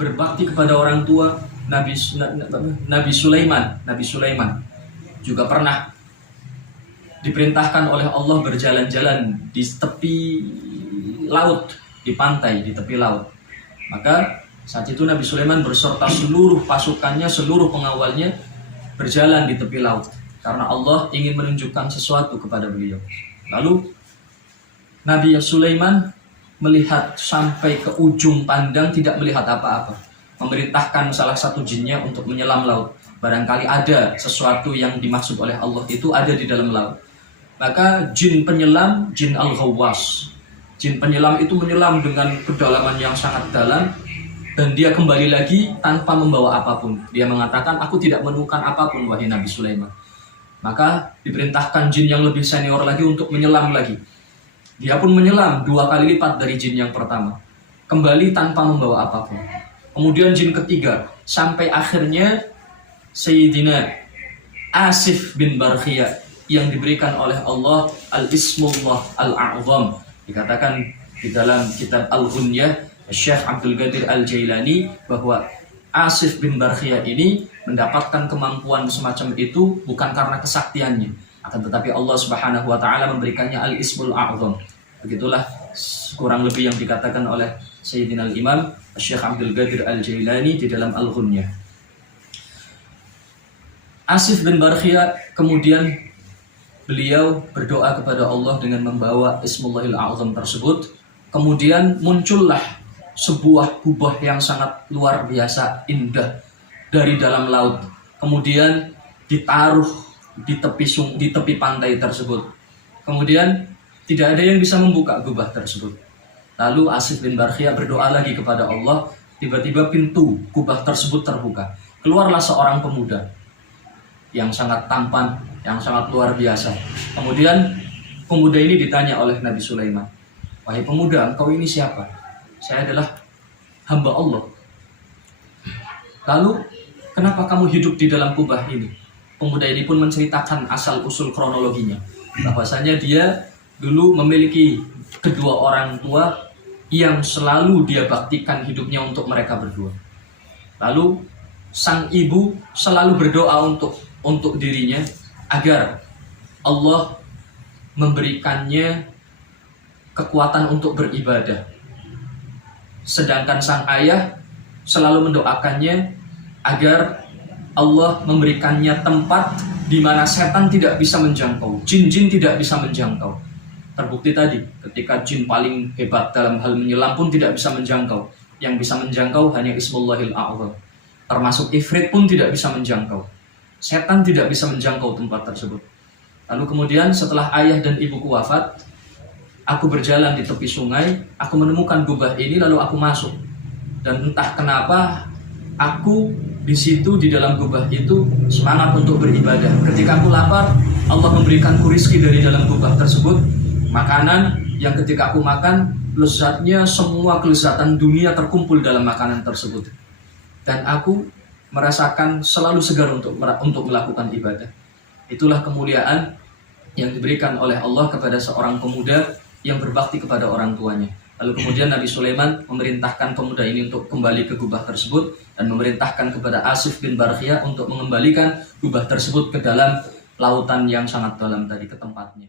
berbakti kepada orang tua, Nabi Sulaiman juga pernah diperintahkan oleh Allah berjalan-jalan di tepi laut, di pantai, di tepi laut. Maka saat itu Nabi Sulaiman berserta seluruh pasukannya, seluruh pengawalnya berjalan di tepi laut karena Allah ingin menunjukkan sesuatu kepada beliau. Lalu Nabi Sulaiman melihat sampai ke ujung pandang, tidak melihat apa-apa. Memerintahkan salah satu jinnya untuk menyelam laut. Barangkali ada sesuatu yang dimaksud oleh Allah itu ada di dalam laut. Maka jin penyelam, jin Al-Ghawwas, jin penyelam itu menyelam dengan kedalaman yang sangat dalam, dan dia kembali lagi tanpa membawa apapun. Dia mengatakan, aku tidak menemukan apapun, wahai Nabi Sulaiman. Maka diperintahkan jin yang lebih senior lagi untuk menyelam lagi. Dia pun menyelam 2 kali lipat dari jin yang pertama, kembali tanpa membawa apapun. Kemudian jin ketiga, sampai akhirnya Sayyidina Asif bin Barkhiyah yang diberikan oleh Allah Al-Ismullah Al-A'zam. Dikatakan di dalam kitab Al-Ghunyah Syekh Abdul Qadir Al-Jailani bahwa Asif bin Barkhiyah ini mendapatkan kemampuan semacam itu bukan karena kesaktiannya, akan tetapi Allah Subhanahu wa taala memberikannya Al-Ismul A'zam. Begitulah kurang lebih yang dikatakan oleh Sayyidina Al-Imam Syekh Abdul Qadir Al-Jailani di dalam Al-Ghunyah. Asif bin Barkhiyah kemudian beliau berdoa kepada Allah dengan membawa Ismullahil A'zam tersebut. Kemudian muncullah sebuah kubah yang sangat luar biasa indah dari dalam laut. Kemudian ditaruh di tepi pantai tersebut. Kemudian tidak ada yang bisa membuka kubah tersebut. Lalu Asif bin Barkhiyah berdoa lagi kepada Allah. Tiba-tiba pintu kubah tersebut terbuka. Keluarlah seorang pemuda yang sangat tampan, yang sangat luar biasa. Kemudian pemuda ini ditanya oleh Nabi Sulaiman, wahai pemuda, engkau ini siapa? Saya adalah hamba Allah. Lalu kenapa kamu hidup di dalam kubah ini? Pemuda ini pun menceritakan asal usul kronologinya, bahwasanya dia dulu memiliki kedua orang tua yang selalu dia baktikan hidupnya untuk mereka berdua. Lalu sang ibu selalu berdoa untuk dirinya agar Allah memberikannya kekuatan untuk beribadah. Sedangkan sang ayah selalu mendoakannya agar Allah memberikannya tempat di mana setan tidak bisa menjangkau, jin-jin tidak bisa menjangkau. Terbukti tadi, ketika jin paling hebat dalam hal menyelam pun tidak bisa menjangkau. Yang bisa menjangkau hanya Ismullahil A'zam. Termasuk ifrit pun tidak bisa menjangkau. Setan tidak bisa menjangkau tempat tersebut. Lalu kemudian setelah ayah dan ibuku wafat, aku berjalan di tepi sungai, aku menemukan kubah ini, lalu aku masuk. Dan entah kenapa, aku di situ di dalam kubah itu semangat untuk beribadah. Ketika aku lapar, Allah memberikanku rizki dari dalam kubah tersebut. Makanan yang ketika aku makan, lezatnya semua kelezatan dunia terkumpul dalam makanan tersebut. Dan aku merasakan selalu segar untuk melakukan ibadah. Itulah kemuliaan yang diberikan oleh Allah kepada seorang pemuda yang berbakti kepada orang tuanya. Lalu kemudian Nabi Sulaiman memerintahkan pemuda ini untuk kembali ke kubah tersebut dan memerintahkan kepada Asif bin Barkhiyah untuk mengembalikan kubah tersebut ke dalam lautan yang sangat dalam tadi, ke tempatnya.